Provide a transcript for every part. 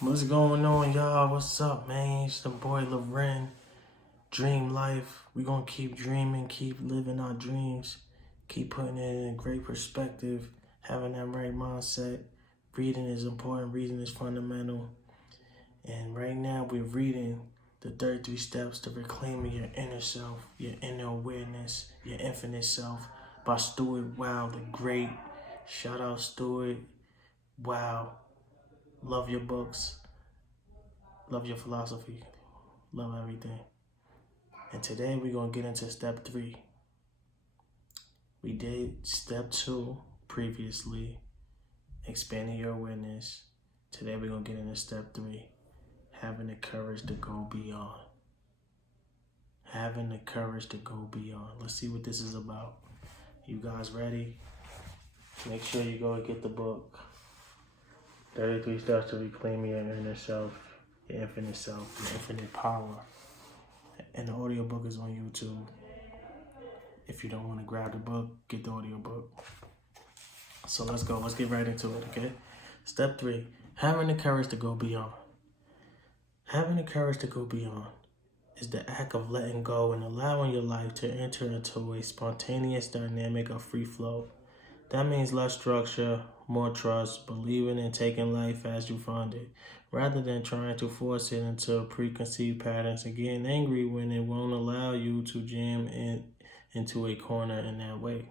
What's going on, y'all? What's up, man? It's the boy Loren. Dream life. We gonna keep dreaming, keep living our dreams, keep putting it in a great perspective, having that right mindset. Reading is important, reading is fundamental. And right now we're reading the 33 steps to reclaiming your inner self, your inner awareness, your infinite self by Stuart Wilde, the great. Shout out Stuart. Wow. Love your books. Love your philosophy. Love everything. And today we're going to get into step 3. We did step 2 previously, expanding your awareness. Today we're going to get into step 3, having the courage to go beyond. Having the courage to go beyond. Let's see what this is about. You guys ready? Make sure you go and get the book. 33 Steps to Reclaiming Your Inner Self, Your Infinite Self, Your Infinite Power. And the audiobook is on YouTube. If you don't want to grab the book, get the audiobook. So let's go. Let's get right into it, okay? Step 3, having the courage to go beyond. Having the courage to go beyond is the act of letting go and allowing your life to enter into a spontaneous dynamic of free flow. That means less structure, more trust, believing and taking life as you find it, rather than trying to force it into preconceived patterns and getting angry when it won't allow you to jam into a corner in that way.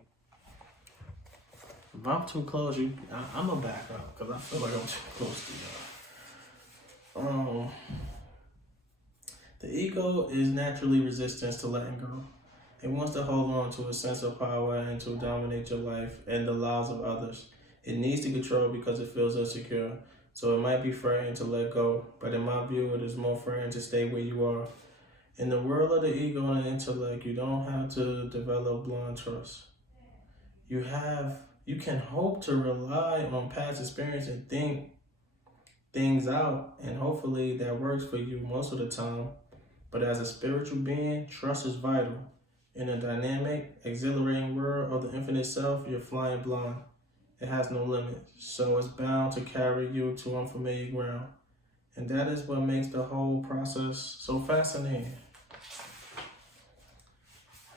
If I'm too close, I'm going to back up because I feel like I'm too close to y'all. The ego is naturally resistant to letting go. It wants to hold on to a sense of power and to dominate your life and the lives of others. It needs to control because it feels insecure. So it might be frightened to let go, but in my view, it is more frightened to stay where you are. In the world of the ego and intellect, you don't have to develop blind trust. You can hope to rely on past experience and think things out, and hopefully that works for you most of the time. But as a spiritual being, trust is vital. In a dynamic, exhilarating world of the infinite self, you're flying blind. It has no limits, so it's bound to carry you to unfamiliar ground. And that is what makes the whole process so fascinating.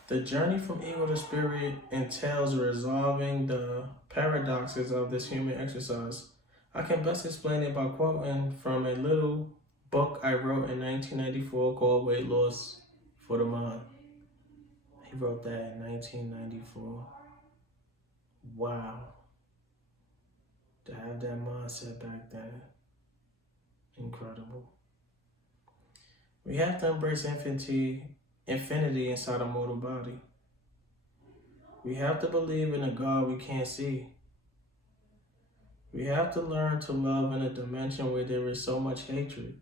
The journey from ego to spirit entails resolving the paradoxes of this human exercise. I can best explain it by quoting from a little book I wrote in 1994 called Weight Loss for the Mind. He wrote that in 1994. Wow. To have that mindset back then, incredible. We have to embrace infinity inside a mortal body. We have to believe in a God we can't see. We have to learn to love in a dimension where there is so much hatred.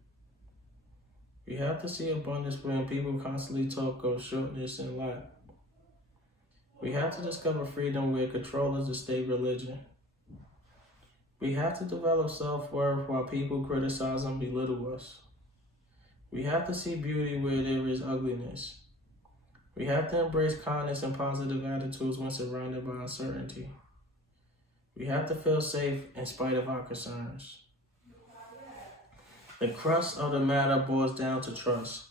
We have to see abundance when people constantly talk of shortness and lack. We have to discover freedom where control is the state religion. We have to develop self-worth while people criticize and belittle us. We have to see beauty where there is ugliness. We have to embrace kindness and positive attitudes when surrounded by uncertainty. We have to feel safe in spite of our concerns. The crux of the matter boils down to trust.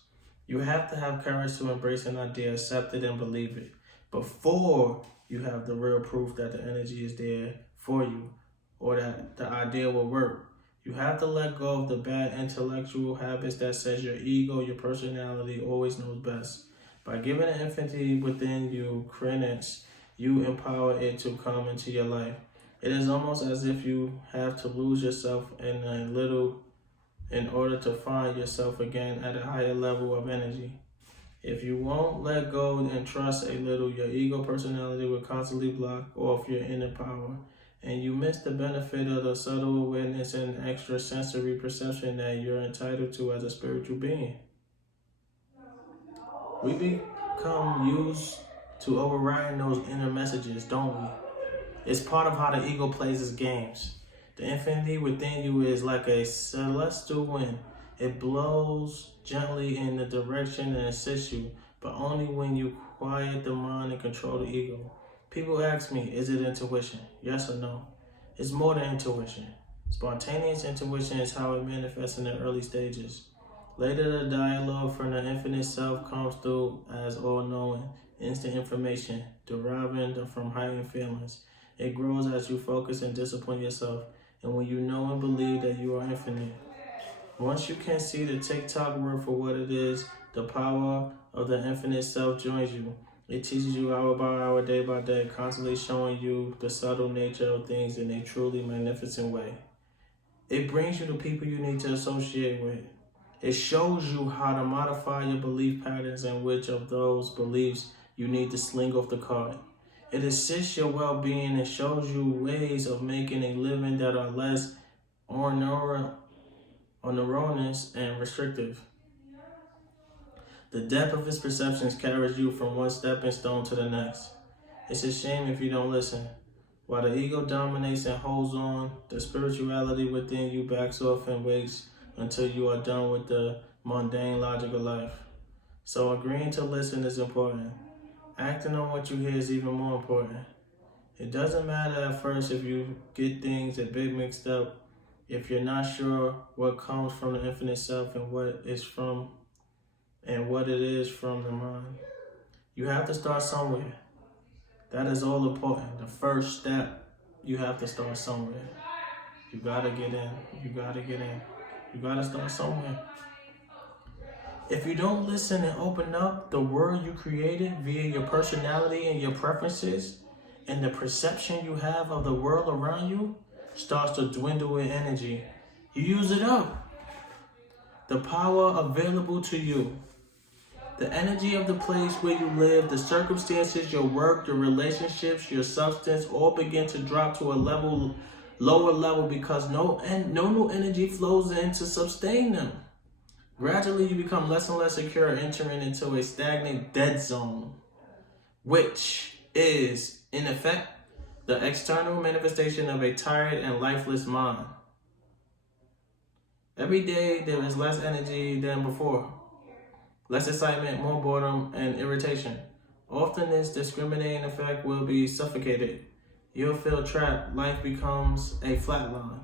You have to have courage to embrace an idea, accept it, and believe it before you have the real proof that the energy is there for you or that the idea will work. You have to let go of the bad intellectual habits that says your ego, your personality always knows best. By giving the infinity within you credence, you empower it to come into your life. It is almost as if you have to lose yourself in a little in order to find yourself again at a higher level of energy. If you won't let go and trust a little, your ego personality will constantly block off your inner power, and you miss the benefit of the subtle awareness and extrasensory perception that you're entitled to as a spiritual being. We become used to overriding those inner messages, don't we? It's part of how the ego plays its games. The infinity within you is like a celestial wind. It blows gently in the direction and assists you, but only when you quiet the mind and control the ego. People ask me, is it intuition? Yes or no? It's more than intuition. Spontaneous intuition is how it manifests in the early stages. Later, the dialogue from the infinite self comes through as all-knowing, instant information, deriving from heightened feelings. It grows as you focus and discipline yourself, and when you know and believe that you are infinite. Once you can see the TikTok word for what it is, the power of the infinite self joins you. It teaches you hour by hour, day by day, constantly showing you the subtle nature of things in a truly magnificent way. It brings you the people you need to associate with. It shows you how to modify your belief patterns and which of those beliefs you need to sling off the card. It assists your well-being and shows you ways of making a living that are less erroneous and restrictive. The depth of its perceptions carries you from one stepping stone to the next. It's a shame if you don't listen. While the ego dominates and holds on, the spirituality within you backs off and waits until you are done with the mundane logic of life. So agreeing to listen is important. Acting on what you hear is even more important. It doesn't matter at first if you get things a bit mixed up, if you're not sure what comes from the infinite self and what it is from the mind. You have to start somewhere. That is all important. The first step, you have to start somewhere. You gotta get in. You gotta start somewhere. If you don't listen and open up, the world you created via your personality and your preferences and the perception you have of the world around you starts to dwindle in energy. You use it up. The power available to you, the energy of the place where you live, the circumstances, your work, your relationships, your substance all begin to drop to a lower level because no new energy flows in to sustain them. Gradually, you become less and less secure, entering into a stagnant dead zone, which is, in effect, the external manifestation of a tired and lifeless mind. Every day, there is less energy than before. Less excitement, more boredom, and irritation. Often this discriminating effect will be suffocated. You'll feel trapped. Life becomes a flat line.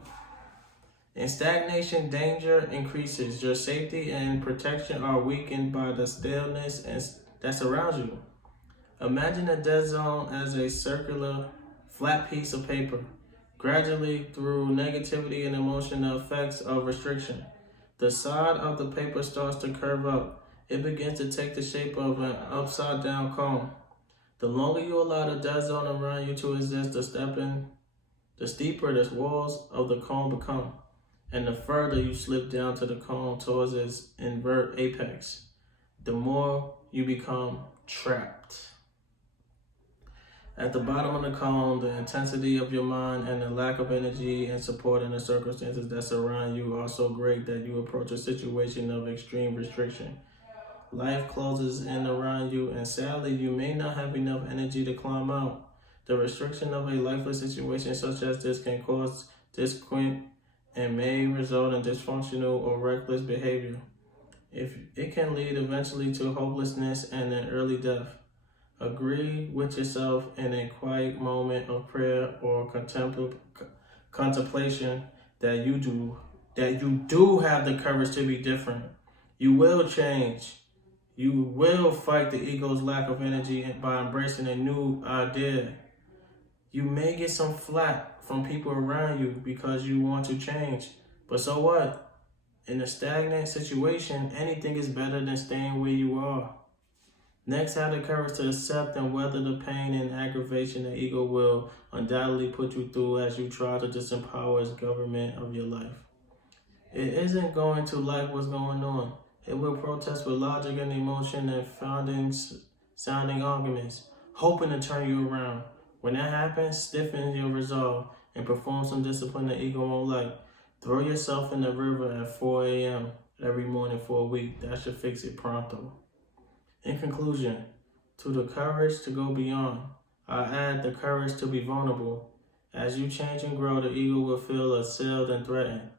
In stagnation, danger increases. Your safety and protection are weakened by the stillness that surrounds you. Imagine a dead zone as a circular, flat piece of paper. Gradually, through negativity and emotional effects of restriction, the side of the paper starts to curve up. It begins to take the shape of an upside-down cone. The longer you allow the dead zone around you to exist, the steeper the walls of the cone become, and the further you slip down to the cone towards its invert apex, the more you become trapped. At the bottom of the cone, the intensity of your mind and the lack of energy and support in the circumstances that surround you are so great that you approach a situation of extreme restriction. Life closes in around you, and sadly, you may not have enough energy to climb out. The restriction of a lifeless situation such as this can cause disquiet and may result in dysfunctional or reckless behavior. If it can lead eventually to hopelessness and an early death. Agree with yourself in a quiet moment of prayer or contemplation that you do have the courage to be different. You will change. You will fight the ego's lack of energy by embracing a new idea. You may get some flack from people around you because you want to change. But so what? In a stagnant situation, anything is better than staying where you are. Next, have the courage to accept and weather the pain and aggravation the ego will undoubtedly put you through as you try to disempower its government of your life. It isn't going to like what's going on. It will protest with logic and emotion and sounding arguments, hoping to turn you around. When that happens, stiffen your resolve and perform some discipline the ego won't like. Throw yourself in the river at 4 a.m. every morning for a week. That should fix it pronto. In conclusion, to the courage to go beyond, I add the courage to be vulnerable. As you change and grow, the ego will feel assailed and threatened.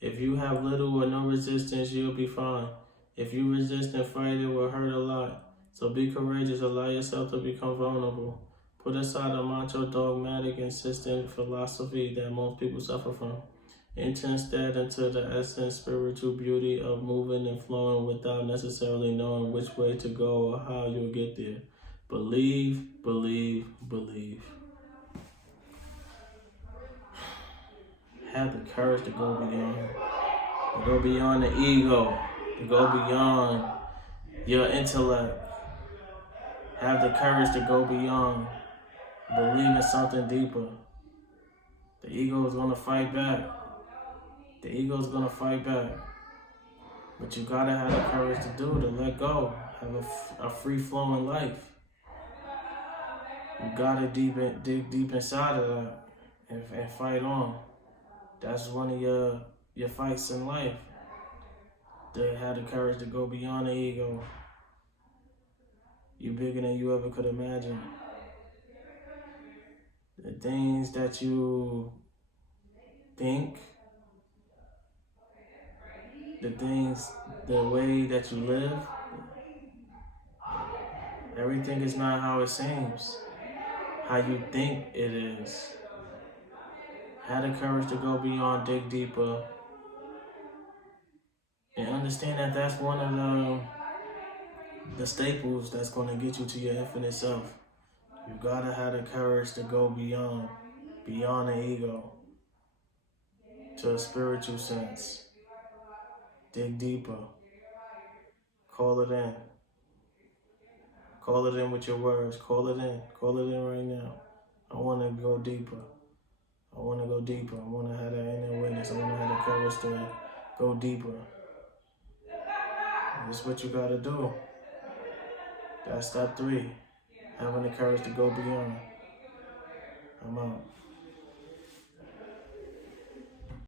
If you have little or no resistance, you'll be fine. If you resist and fight, it will hurt a lot. So be courageous, allow yourself to become vulnerable. Put aside a macho, dogmatic, insistent philosophy that most people suffer from. Enter instead into the essence, spiritual beauty of moving and flowing without necessarily knowing which way to go or how you'll get there. Believe, believe, believe. Have the courage to go beyond the ego, to go beyond your intellect. Have the courage to go beyond, believe in something deeper. The ego is gonna fight back. The ego is gonna fight back. But you gotta have the courage to let go, have a free-flowing life. You gotta dig deep inside of that and fight on. That's one of your fights in life. To have the courage to go beyond the ego. You're bigger than you ever could imagine. The things that you think, the way that you live, everything is not how it seems. How you think it is. Have the courage to go beyond, dig deeper, and understand that that's one of the staples that's going to get you to your infinite self. You gotta have the courage to go beyond the ego, to a spiritual sense. Dig deeper. Call it in. Call it in with your words. Call it in. Call it in right now. I want to go deeper. I want to go deeper. I want to have that inner witness. I want to have the courage to go deeper. That's what you got to do. That's step 3. Having the courage to go beyond. I'm out.